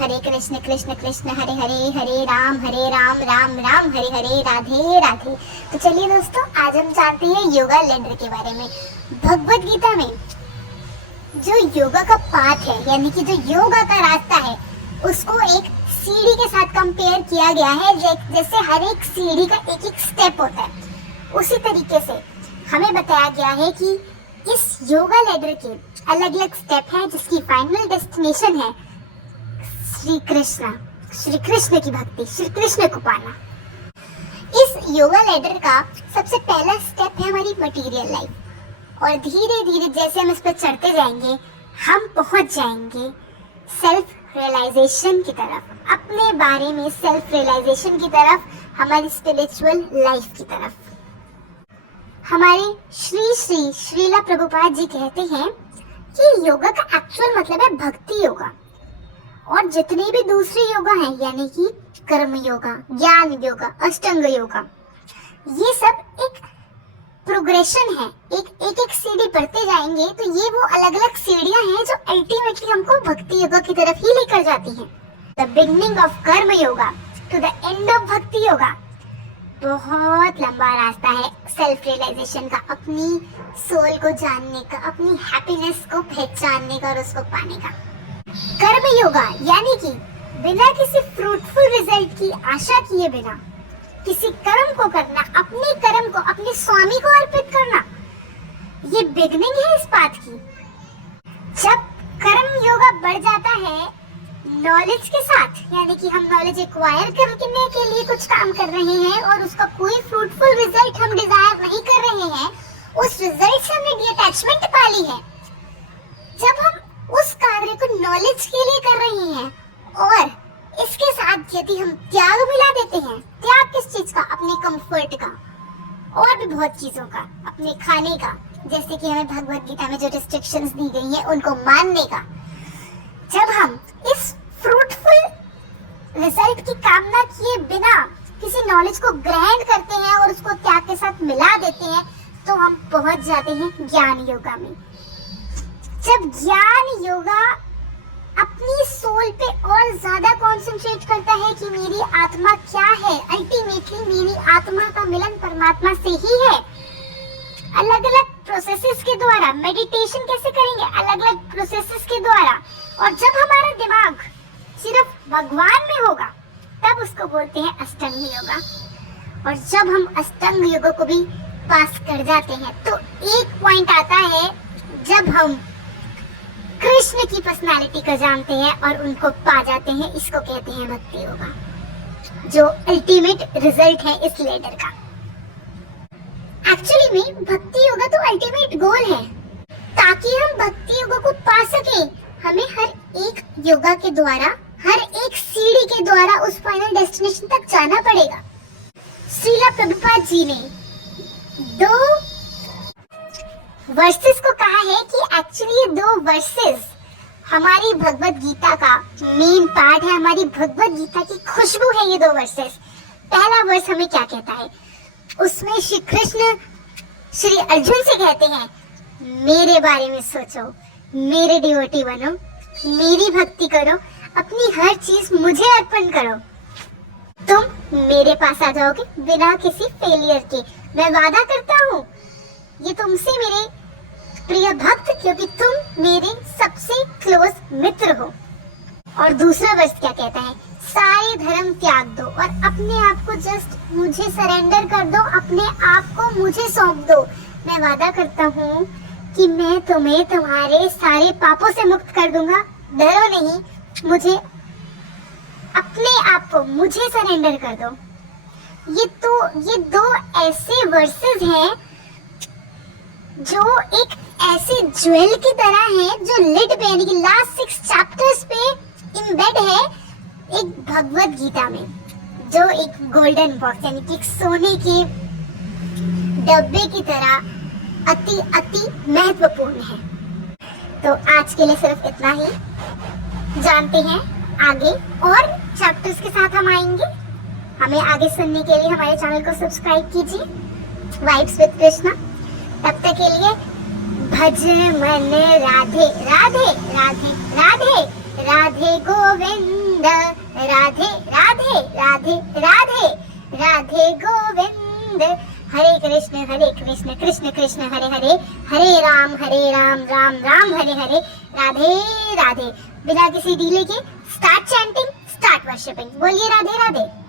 हरे कृष्ण कृष्ण कृष्ण हरे हरे, हरे राम राम राम हरे हरे, राधे राधे। तो चलिए दोस्तों, आज हम जानते हैं योगा लैडर के बारे में। भगवत गीता में जो योगा का पाथ है, यानी कि जो योगा का रास्ता है, उसको एक सीढ़ी के साथ कंपेयर किया गया है। जैसे हर एक सीढ़ी का एक एक स्टेप होता है, उसी तरीके से हमें बताया गया है कि इस योगा लैडर के अलग अलग स्टेप हैं, जिसकी फाइनल डेस्टिनेशन है श्री कृष्ण की भक्ति, श्री कृष्ण को पाना। इस योगा लैडर का सबसे पहला स्टेप है हमारी मटेरियल लाइफ, और धीरे धीरे जैसे हम इस पर चढ़ते जाएंगे, हम पहुंच जाएंगे सेल्फ रियलाइजेशन की तरफ, अपने बारे में सेल्फ रियलाइजेशन की तरफ, हमारी स्पिरिचुअल लाइफ की तरफ। हमारे श्री श्रीला प्रभुपाद जी कहते हैं कि योगा का एक्चुअल मतलब है भक्ति योगा, और जितने भी दूसरे योगा हैं, यानी कि कर्म योगा, ज्ञान योगा, अष्टांग योगा, ये सब एक प्रोग्रेशन है। एक सीढ़ी बढ़ते जाएंगे तो ये वो अलग अलग सीढ़ियां हैं जो अल्टीमेटली हमको भक्ति योगा की तरफ ही लेकर जाती हैं। The beginning of karma yoga to the end of bhakti yoga. बहुत लंबा रास्ता है सेल्फ रियलाइजेशन का, अपनी सोल को जानने का, अपनी हैप्पीनेस को पहचानने का और उसको पाने का। कर्म योगा यानी कि बिना किसी फ्रूटफुल रिजल्ट की आशा किए बिना किसी कर्म को करना, अपने कर्म को अपने स्वामी को अर्पित करना, ये बिगनिंग है इस बात की। जब कर्म योगा बढ़ जाता है नॉलेज के साथ, यानी कि हम नॉलेज एक्वायर करने के लिए कुछ काम कर रहे हैं और उसका कोई फ्रूटफुल रिजल्ट हम डिजायर नहीं कर रहे हैं, उस रिजल्ट से हमने डिटैचमेंट पा ली है। जब हम उस कार्य को नॉलेज के लिए कर रहे हैं और इसके साथ यदि हम त्याग मिला देते हैं, त्याग किस चीज का? अपने कंफर्ट का, और भी बहुत चीजों का, अपने खाने का, जैसे कि हमें भगवत गीता में जो रिस्ट्रिक्शंस दी गई हैं उनको मानने का। जब हम इस फ्रूटफुल रिजल्ट की कामना किए बिना किसी नॉलेज को ग्रहण करते हैं और उसको त्याग के साथ मिला देते हैं, तो हम पहुंच जाते हैं ज्ञान योगा में। जब ज्ञान योगा अपनी सोल पे और ज्यादा कंसंट्रेट करता है कि मेरी आत्मा क्या है, अल्टीमेटली मेरी आत्मा का मिलन परमात्मा से ही है। अलग अलग प्रोसेसेस के द्वारा मेडिटेशन कैसे करेंगे? अलग अलग प्रोसेसेस के द्वारा। और जब हमारा दिमाग सिर्फ भगवान में होगा, तब उसको बोलते हैं अष्टांग योगा। और जब हम अष्टांग योगा को भी पास कर जाते हैं, तो एक पॉइंट आता है जब हम कृष्ण की पर्सनालिटी को जानते हैं और उनको पा जाते हैं। इसको कहते हैं भक्ति योगा, जो अल्टीमेट रिजल्ट है इस लैडर का। एक्चुअली में भक्ति योगा तो अल्टीमेट गोल है। ताकि हम भक्ति योगा को पा सके, हमें हर एक योगा के द्वारा, हर एक सीढ़ी के द्वारा उस फाइनल डेस्टिनेशन तक जाना पड़ेगा। श्रीला प्रभुपाद जी ने 2 वर्सेस को कहा है कि एक्चुअली ये 2 वर्सेस हमारी भगवत गीता का मेन पार्ट है, हमारी भगवत गीता की खुशबू है ये 2 वर्सेस। पहला वर्स हमें क्या कहता है? उसमें श्री कृष्ण श्री अर्जुन से कहते हैं, मेरे बारे में सोचो, मेरे डिवोटी बनो, मेरी भक्ति करो, अपनी हर चीज मुझे अर्पण करो, तुम मेरे पास आ जाओगे बिना किसी फेलियर के। मैं वादा करता हूँ ये तुमसे मेरे प्रिय भक्त, क्योंकि तुम मेरे सबसे क्लोज मित्र हो। और दूसरा वर्ष क्या कहता है? सारे धर्म त्याग दो और अपने आप को जस्ट मुझे सरेंडर कर दो, अपने आप को मुझे सौंप दो। मैं वादा करता हूँ कि मैं तुम्हें तुम्हारे सारे पापों से मुक्त कर दूंगा। डरो नहीं, मुझे अपने आप को मुझे सरेंडर कर दो। ये 2 ऐसे वर्सेस हैं जो एक ऐसे ज्वेल की तरह है, जो लिड पे, यानी कि लास्ट 6 चैप्टर्स पे इम्बेड है एक भगवत गीता में, जो एक गोल्डन बॉक्स, यानी कि एक सोने के डब्बे की तरह अति महत्वपूर्ण है। तो आज के लिए सिर्फ इतना ही। जानते हैं आगे और चैप्टर्स के साथ हम आएंगे। हमें आगे सुनने के लिए हमारे चैनल को सब्सक्राइब कीजिए, वाइब्स विद कृष्णा। तब तक के लिए भज मन राधे राधे राधे राधे राधे गोविंद। राधे राधे राधे राधे राधे गोविंद। हरे कृष्ण कृष्ण कृष्ण हरे हरे, हरे राम राम राम हरे हरे, राधे राधे। बिना किसी डीले के स्टार्ट चैंटिंग, स्टार्ट वर्शिपिंग। बोलिए राधे राधे।